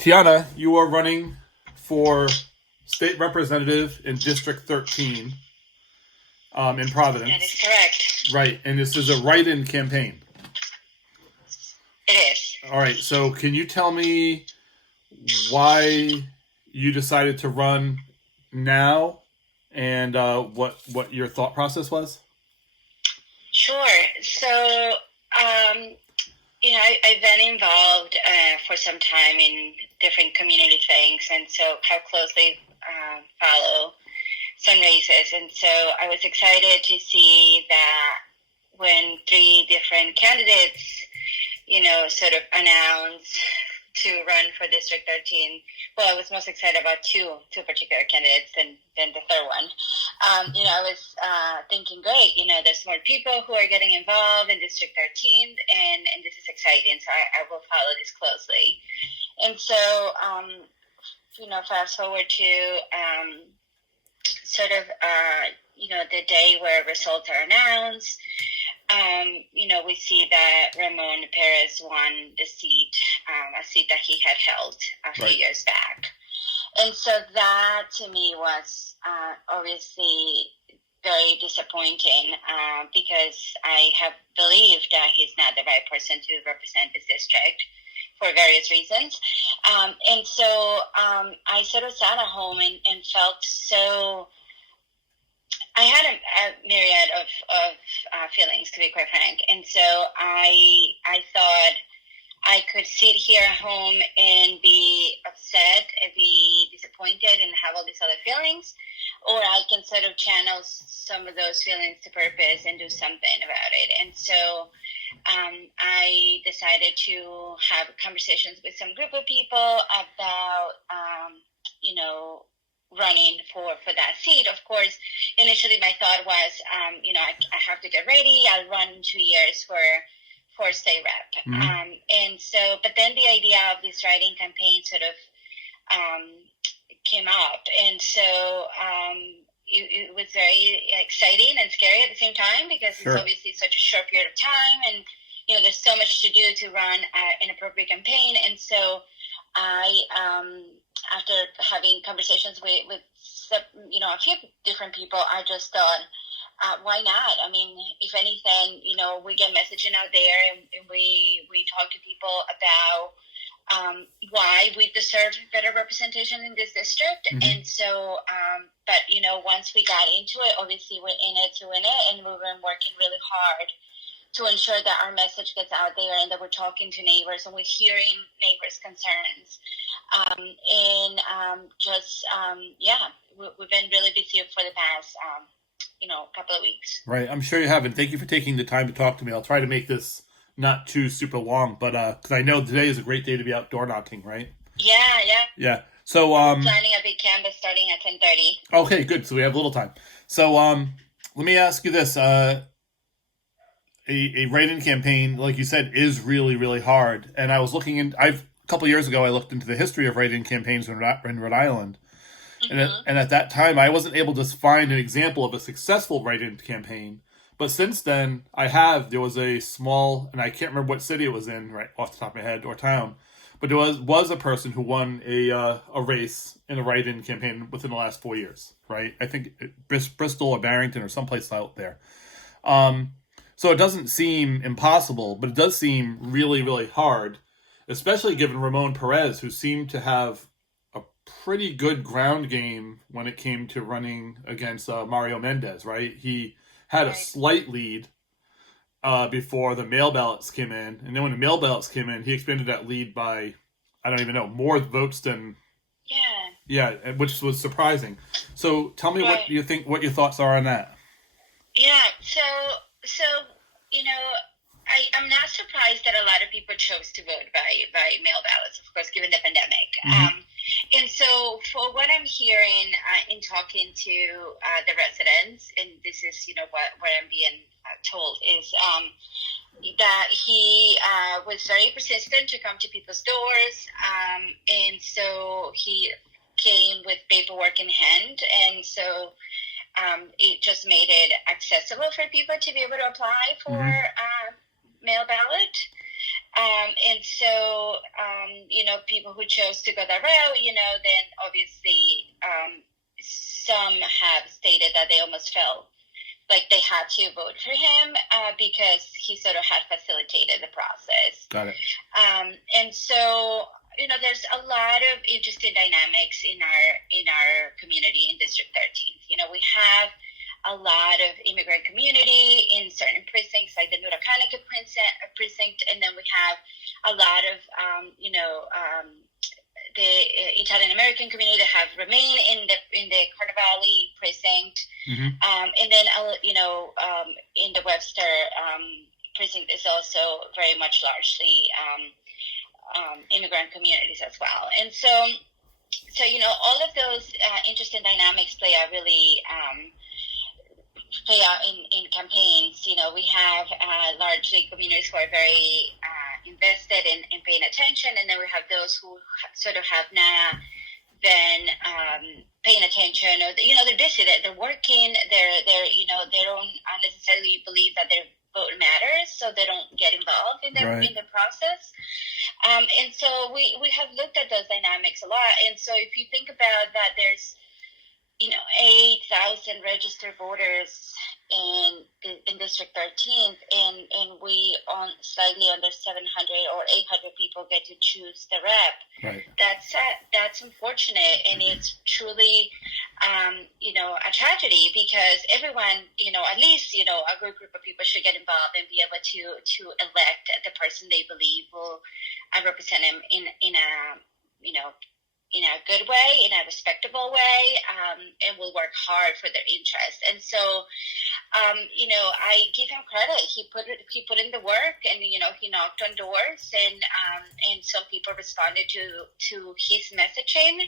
Tiana, you are running for state representative in District 13 in Providence. That is correct. Right, and this is a write-in campaign. It is. All right, so can you tell me why you decided to run now and what your thought process was? Sure. So, I've been involved for some time in different community things, and so have closely follow some races. And so I was excited to see that when three different candidates, sort of announced to run for District 13. Well, I was most excited about two particular candidates than the third one. I was thinking, great, there's more people who are getting involved in District 13, and this is exciting, so I will follow this closely. And so, fast forward to the day where results are announced. We see that Ramon Perez won the seat, a seat that he had held a few years back. And so that to me was obviously very disappointing because I have believed that he's not the right person to represent this district for various reasons. And so I sort of sat at home and felt so... I had a myriad of feelings, to be quite frank. And so I thought I could sit here at home and be upset and be disappointed and have all these other feelings, or I can sort of channel some of those feelings to purpose and do something about it. And so I decided to have conversations with some group of people about, running for that seat. Of course, initially my thought was, I have to get ready. I'll run in 2 years for state rep. Mm-hmm. And so, but then the idea of this writing campaign sort of came up. And so it was very exciting and scary at the same time because It's obviously such a short period of time. And, there's so much to do to run an appropriate campaign. And so I, after having conversations with a few different people, I just thought, why not? I mean, if anything, we get messaging out there and we talk to people about why we deserve better representation in this district. Mm-hmm. And so, but once we got into it, obviously we're in it to win it, and we've been working really hard to ensure that our message gets out there and that we're talking to neighbors and we're hearing neighbors' concerns. We've been really busy for the past, couple of weeks. Right. I'm sure you have. And thank you for taking the time to talk to me. I'll try to make this not too super long, but because I know today is a great day to be outdoor knocking, right? Yeah. So planning a big canvas starting at 10:30. Okay, good. So we have a little time. So let me ask you this. A write-in campaign, like you said, is really, really hard. And I was looking a couple of years ago, I looked into the history of write-in campaigns in Rhode Island. Mm-hmm. And at that time, I wasn't able to find an example of a successful write-in campaign. But since then, there was a small, and I can't remember what city it was in, right off the top of my head, or town. But there was a person who won a race in a write-in campaign within the last 4 years, right? I think Bristol or Barrington or someplace out there. So it doesn't seem impossible, but it does seem really, really hard, especially given Ramon Perez, who seemed to have a pretty good ground game when it came to running against Mario Mendez, right? He had a slight lead before the mail ballots came in. And then when the mail ballots came in, he expanded that lead by, I don't even know, more votes than... Yeah, which was surprising. So tell me what you think, what your thoughts are on that. Yeah, so I'm not surprised that a lot of people chose to vote by mail ballots, of course, given the pandemic. Mm-hmm. And so for what I'm hearing in talking to the residents, and this is, what I'm being told, is that he was very persistent to come to people's doors. And so he came with paperwork in hand. And so it just made it accessible for people to be able to apply for mail ballot. And so, people who chose to go that route, then obviously some have stated that they almost felt like they had to vote for him because he sort of had facilitated the process. Got it. And so, there's a lot of interesting dynamics in our community in District 13. We have a lot of immigrant community in certain precincts, like the Nurakanaka precinct, and then we have a lot of, the Italian American community that have remained in the Carnivale precinct, and then in the Webster precinct is also very much largely immigrant communities as well, and so all of those interesting dynamics play out in campaigns. We have largely communities who are very invested in paying attention, and then we have those who sort of have not been paying attention, or they're busy, they're working, they don't necessarily believe that their vote matters, so they don't get involved in the process. And so we have looked at those dynamics a lot. And so if you think about that, there's 8,000 registered voters in District 13, and we on slightly under 700 or 800 people get to choose the rep. Right. That's unfortunate, and it's truly a tragedy, because everyone, at least a good group of people should get involved and be able to elect the person they believe will represent them in a good way, in a respectable way, and will work hard for their interests. And so, I give him credit. He put in the work, and he knocked on doors, and some people responded to his messaging.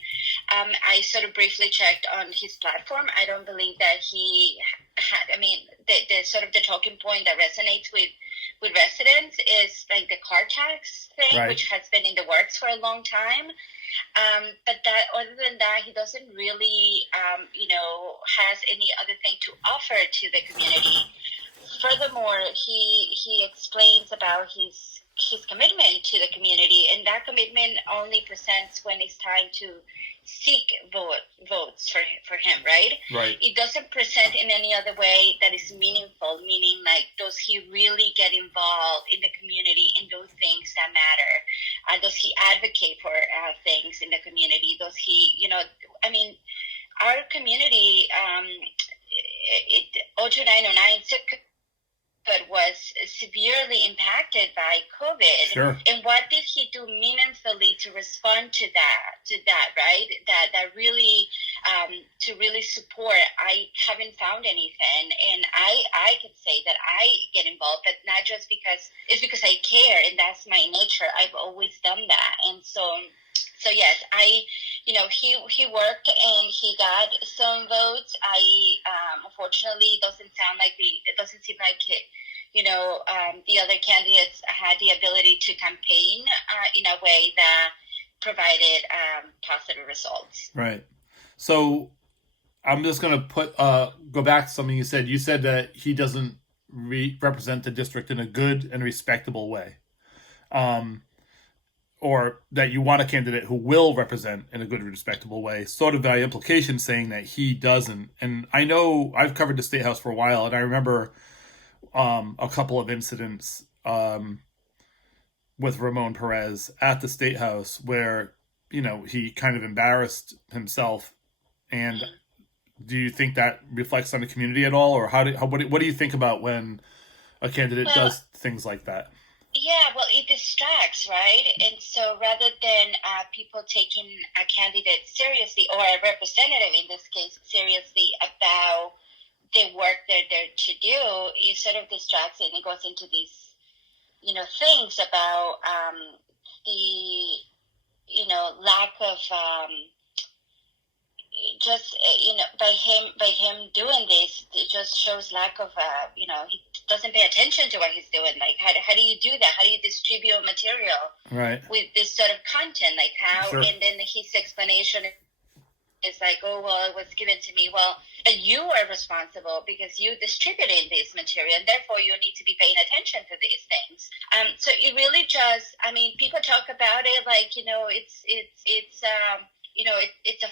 I sort of briefly checked on his platform. I don't believe that he had. The sort of the talking point that resonates with residents is like the car tax thing, right, which has been in the works for a long time. But that, other than that, he doesn't really, has any other thing to offer to the community. Furthermore, he explains about his commitment to the community, and that commitment only presents when it's time to seek votes for him, right? Right. It doesn't present in any other way that is meaningful, meaning like, does he really get involved in the community in those things that matter? Does he advocate for things in the community? Does he, our community, Ochoa 909 was severely impacted by COVID. Sure. And what did he do meaningfully to respond to that, right? That really, to really support. I haven't found anything. And I can say that I get involved, but not just because I care, and that's my nature. I've always done that. And so yes, he worked and he got some votes. Unfortunately, it doesn't seem like the other candidates had the ability to campaign in a way that provided positive results. Right. So I'm just going to go back to something you said. You said that he doesn't represent the district in a good and respectable way. Or that you want a candidate who will represent in a good and respectable way, sort of by implication saying that he doesn't. And I know I've covered the State House for a while, and I remember a couple of incidents with Ramon Perez at the State House where, he kind of embarrassed himself. And do you think that reflects on the community at all? Or what do you think about when a candidate does things like that? Yeah, well, it distracts, right? And so rather than people taking a candidate seriously, or a representative in this case seriously, about the work they're there to do, it sort of distracts it, and it goes into these, things about the, lack of just by him doing this, it just shows lack of he doesn't pay attention to what he's doing. Like, how do you do that? How do you distribute material right with this sort of content? Like how? Sure. And then his explanation is like, oh, well, it was given to me. Well, but you are responsible because you distributed this material, and therefore you need to be paying attention to these things. So it really just, I mean, people talk about it like, you know, it's it's a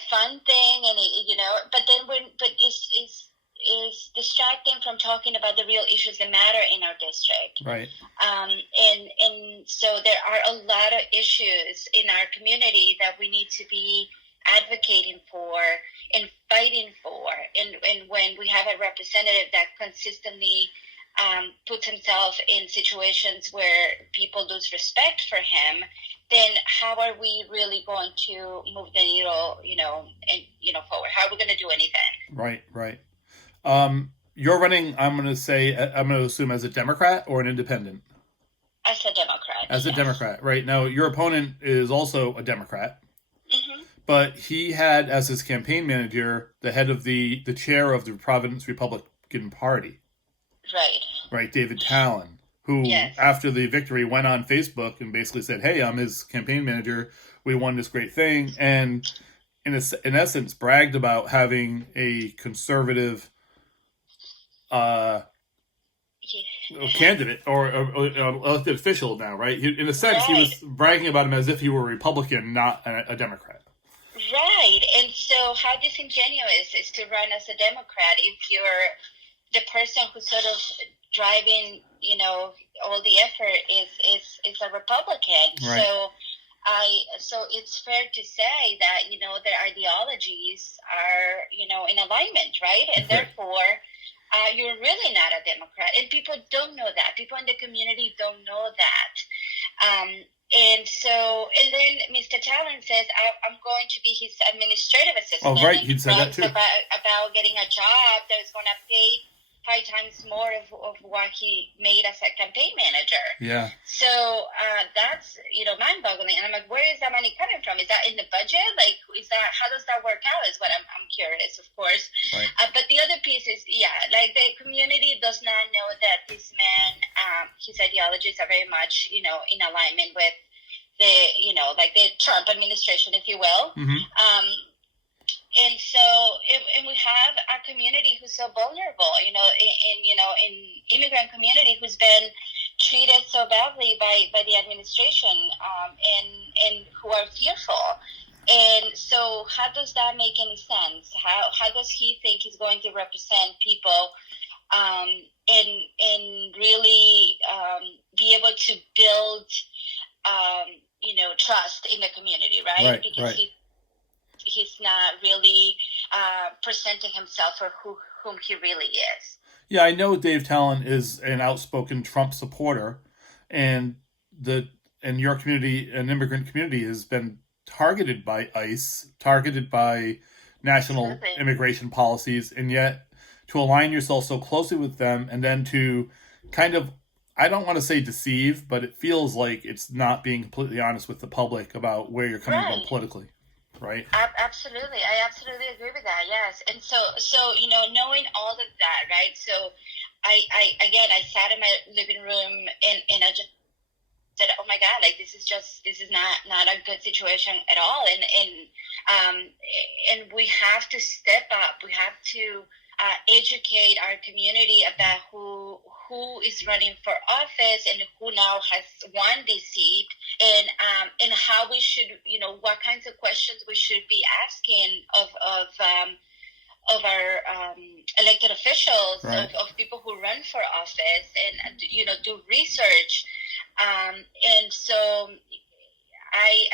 fun thing, and but then is distracting from talking about the real issues that matter in our district. Right. And so there are a lot of issues in our community that we need to be advocating for and fighting for. And when we have a representative that consistently puts himself in situations where people lose respect for him, then how are we really going to move the needle, forward? How are we going to do anything? Right. You're running, I'm going to assume as a Democrat or an independent? As a Democrat. As a Democrat, right. Now, your opponent is also a Democrat, mm-hmm. but he had as his campaign manager the head of the chair of the Providence Republican Party. Right, David Talon, who, yes. after the victory, went on Facebook and basically said, hey, I'm his campaign manager. We won this great thing. And in essence, bragged about having a conservative candidate or elected official now, right? In a sense, right. He was bragging about him as if he were a Republican, not a Democrat. Right. And so how disingenuous is to run as a Democrat if you're the person who's sort of driving, all the effort is a Republican. Right. So it's fair to say that, their ideologies are, in alignment, right? And therefore, you're really not a Democrat. And people don't know that. People in the community don't know that. And then Mr. Talon says, I'm going to be his administrative assistant. Oh, right. He'd said that too. About getting a job that is going to pay 5 times more of what he made as a campaign manager. Yeah. So that's, mind-boggling. And I'm like, where is that money coming from? Is that in the budget? Like, how does that work out is what I'm curious, of course. Right. But the other piece is, like the community does not know that this man, his ideologies are very much, in alignment with the, like the Trump administration, if you will. Mm-hmm. And so, and we have a community who's so vulnerable, in immigrant community who's been treated so badly by the administration, and who are fearful. And so, how does that make any sense? How does he think he's going to represent people, and really be able to build, trust in the community, right? Because he's not really presenting himself for whom he really is. Yeah, I know Dave Talon is an outspoken Trump supporter, and your community, an immigrant community, has been targeted by ICE, targeted by national Absolutely. immigration policies, and yet to align yourself so closely with them, and then to kind of, I don't want to say deceive, but it feels like it's not being completely honest with the public about where you're coming from politically. Right. Absolutely. I absolutely agree with that. Yes. And so, knowing all of that, right? So I sat in my living room and I just said, oh my God, like this is not a good situation at all. And we have to step up. We have to educate our community about who is running for office and who now has won this seat, and how we should, what kinds of questions we should be asking of our elected officials, right. of people who run for office, and do research. And so I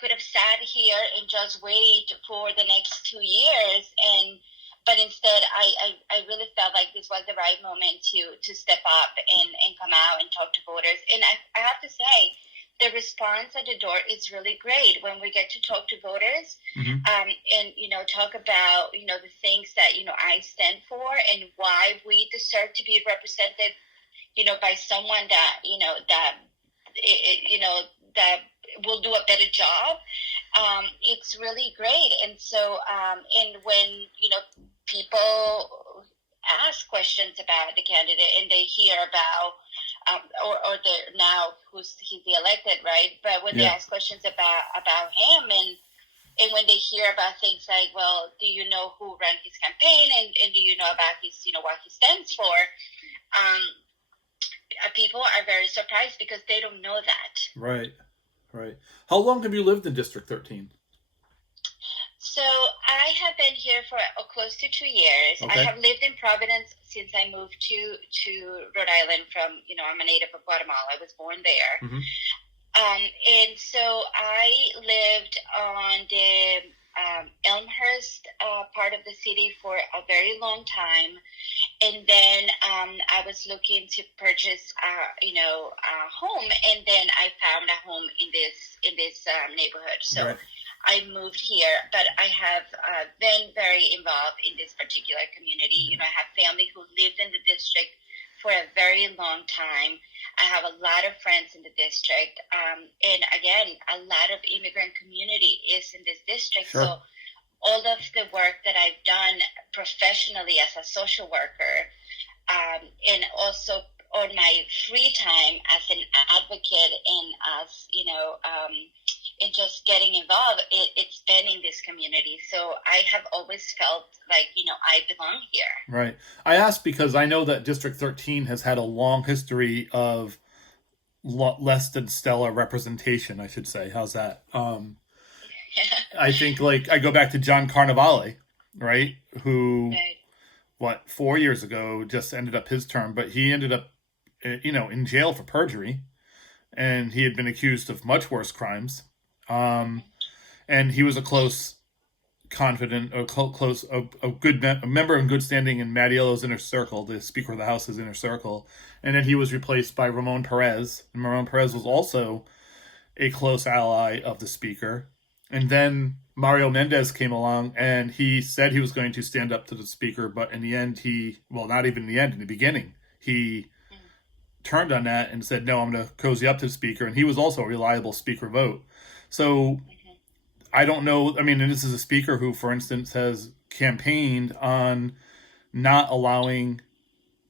could have sat here and just wait for the next 2 years, but instead I really felt like this was the right moment to step up and come out and talk to voters. And I have to say, the response at the door is really great when we get to talk to voters, mm-hmm. And talk about the things that I stand for and why we deserve to be represented by someone that that will do a better job. It's really great. And so and when people ask questions about the candidate and they hear about or the now he's the elected, right? But when they ask questions about him and when when they hear about things like, well, do you know who ran his campaign, and do you know about his, what he stands for? People are very surprised because they don't know that. Right. How long have you lived in District 13? So I have been here for close to 2 years. Okay. I have lived in Providence since I moved to Rhode Island from, I'm a native of Guatemala. I was born there. Mm-hmm. And so I lived on the Elmhurst part of the city for a very long time. And then I was looking to purchase, a home, and then I found a home in this neighborhood. So right. I moved here, but I have been very involved in this particular community. I have family who lived in the district for a very long time. I have a lot of friends in the district. And again, a lot of immigrant community is in this district. Sure. So all of the work that I've done professionally as a social worker, and also on my free time as an advocate and as, in just getting involved, it's been in this community. So I have always felt like, I belong here. Right. I asked because I know that District 13 has had a long history of less than stellar representation, I should say. How's that? I think, I go back to John Carnevale, right? Who, right. 4 years ago just ended up his term, but he ended up, in jail for perjury, and he had been accused of much worse crimes. And he was a close, confident, or close, a member in good standing in Mattiello's inner circle, the Speaker of the House's inner circle. And then he was replaced by Ramon Perez. And Ramon Perez was also a close ally of the Speaker. And then Mario Mendez came along, and he said he was going to stand up to the Speaker, but in the end, not even in the end, in the beginning, he turned on that and said, no, I'm going to cozy up to the Speaker. And he was also a reliable Speaker vote. So I don't know. I mean, and this is a Speaker who, for instance, has campaigned on not allowing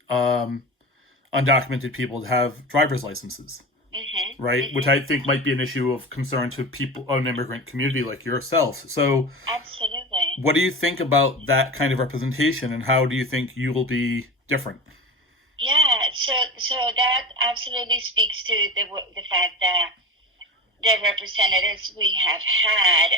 undocumented people to have driver's licenses. Mm-hmm. Right? Mm-hmm. Which I think might be an issue of concern to people, an immigrant community like yourself. So absolutely. What do you think about that kind of representation, and how do you think you will be different? Yeah, so that absolutely speaks to the fact that the representatives we have had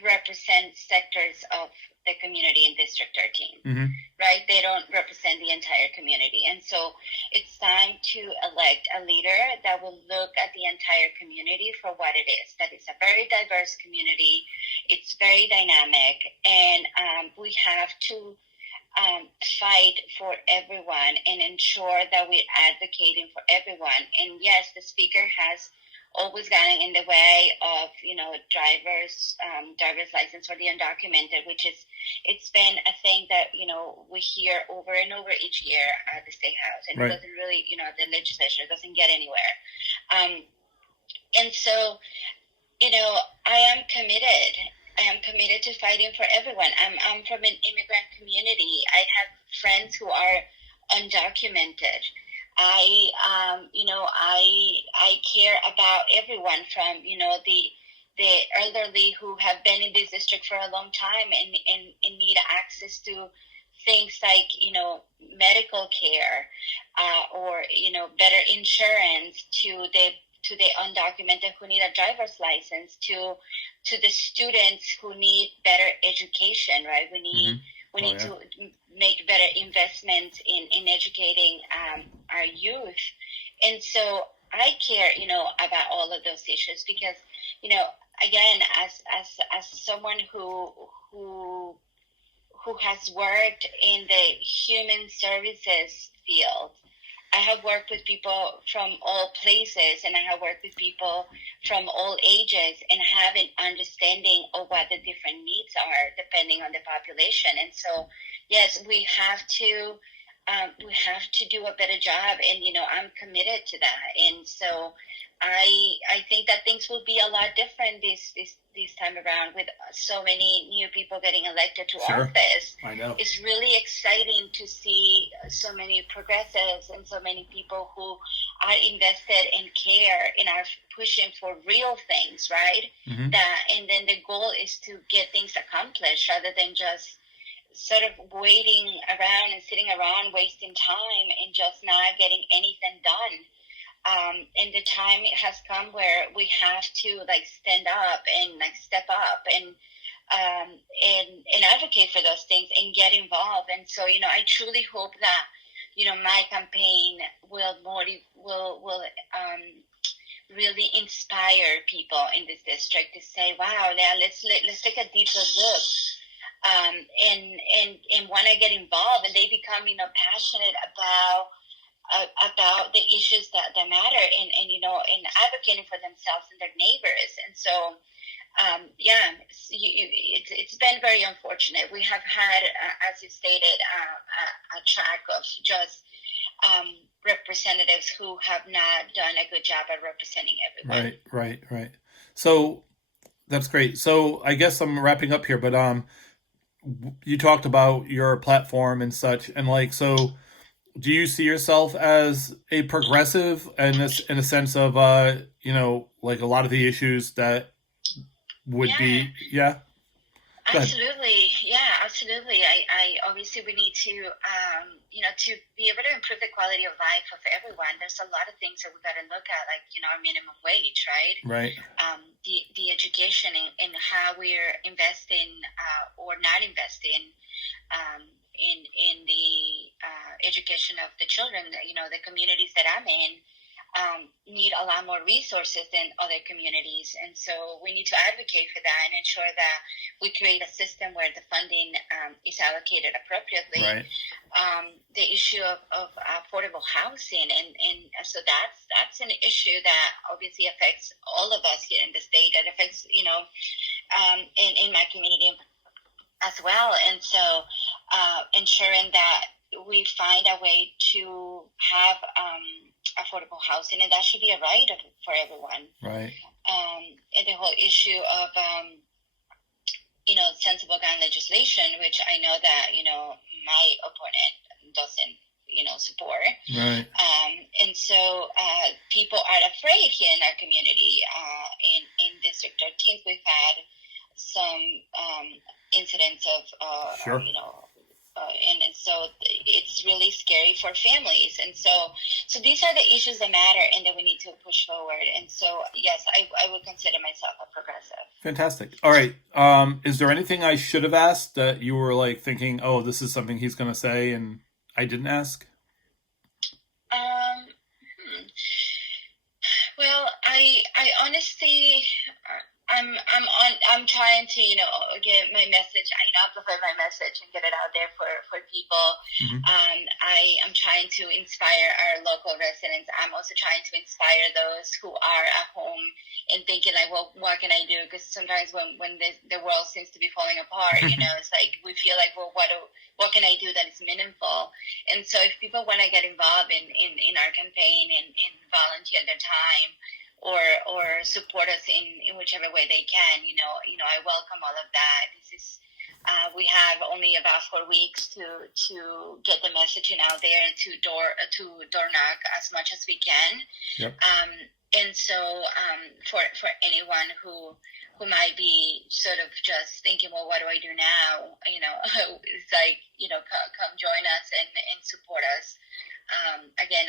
represent sectors of the community in District 13, mm-hmm. right? They don't represent the entire community. And so it's time to elect a leader that will look at the entire community for what it is. That is a very diverse community. It's very dynamic. And we have to fight for everyone and ensure that we're advocating for everyone. And yes, the Speaker has always gotten in the way of, driver's license for the undocumented, it's been a thing that, we hear over and over each year at the State House. And right. It doesn't really, the legislature doesn't get anywhere. And so, I am committed to fighting for everyone. I'm from an immigrant community. I have friends who are undocumented. I care about everyone from, the elderly who have been in this district for a long time and need access to things like, medical care, or, better insurance, to the undocumented who need a driver's license, to the students who need better education, right? We need to make better investments in educating our youth. And so I care, about all of those issues because, again, as someone who has worked in the human services field, I have worked with people from all places, and I have worked with people from all ages, and have an understanding of what the different needs are depending on the population. And so, yes, we have to do a better job, and I'm committed to that. And so, I think that things will be a lot different this time around with so many new people getting elected to Sure. office. I know. It's really exciting to see so many progressives and so many people who are invested and care and are pushing for real things, right? Mm-hmm. And then the goal is to get things accomplished rather than just sort of waiting around and sitting around wasting time and just not getting anything done. And the time has come where we have to like stand up and like step up and advocate for those things and get involved. And so, I truly hope that, my campaign will really inspire people in this district to say, wow, now let's take a deeper look. And want to get involved, and they become, passionate about the issues that matter, and advocating for themselves and their neighbors. And so, it's been very unfortunate. We have had, as you stated, a track of just representatives who have not done a good job at representing everyone. Right. So that's great. So I guess I'm wrapping up here, but you talked about your platform and such, and like, so do you see yourself as a progressive in a sense of like a lot of the issues that would be Absolutely. Yeah, absolutely. I obviously we need to to be able to improve the quality of life of everyone. There's a lot of things that we got to look at, like, our minimum wage, right? The education and how we're investing or not investing in the education of the children. The communities that I'm in need a lot more resources than other communities, and so we need to advocate for that and ensure that we create a system where the funding is allocated appropriately. Right. The issue of affordable housing, and so that's an issue that obviously affects all of us here in the state. That affects in my community as well, and so ensuring that we find a way to have affordable housing, and that should be a right for everyone. Right. And the whole issue of sensible gun legislation, which I know that my opponent doesn't support. Right. And so people are afraid here in our community. In District 13, we've had some incidents of Sure. And so it's really scary for families. And so these are the issues that matter and that we need to push forward. And so, yes, I would consider myself a progressive. Fantastic. All right. Is there anything I should have asked that you were like thinking, oh, this is something he's going to say and I didn't ask? Well, I honestly, I'm trying to get my message. I amplify my message and get it out there for people. Mm-hmm. I am trying to inspire our local residents. I'm also trying to inspire those who are at home and thinking like, well, what can I do? Because sometimes when the world seems to be falling apart, it's like we feel like, well, what can I do that is meaningful? And so if people want to get involved in our campaign and volunteer their time, or support us in whichever way they can, I welcome all of that. This is we have only about 4 weeks to get the messaging out there and to door knock as much as we can. Yep. And so for anyone who might be sort of just thinking, well, what do I do now? It's like, come join us and support us. Again,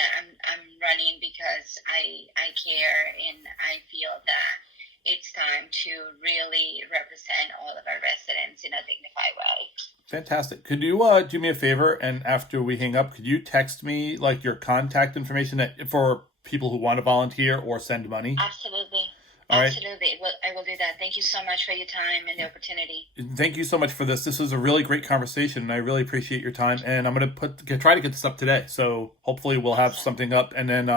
I'm running because I care and I feel that it's time to really represent all of our residents in a dignified way. Fantastic. Could you do me a favor, and after we hang up, could you text me like your contact information for people who want to volunteer or send money? Absolutely. All right. Absolutely. Well, I will do that. Thank you so much for your time and the opportunity. Thank you so much for this. This was a really great conversation, and I really appreciate your time. And I'm going to try to get this up today. So hopefully we'll have something up, and then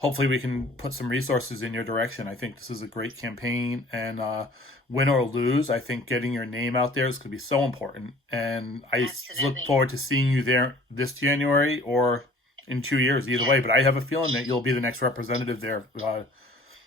hopefully we can put some resources in your direction. I think this is a great campaign, and win or lose, I think getting your name out there is going to be so important. And I Absolutely. look forward to seeing you there this January or in 2 years, either way. But I have a feeling that you'll be the next representative there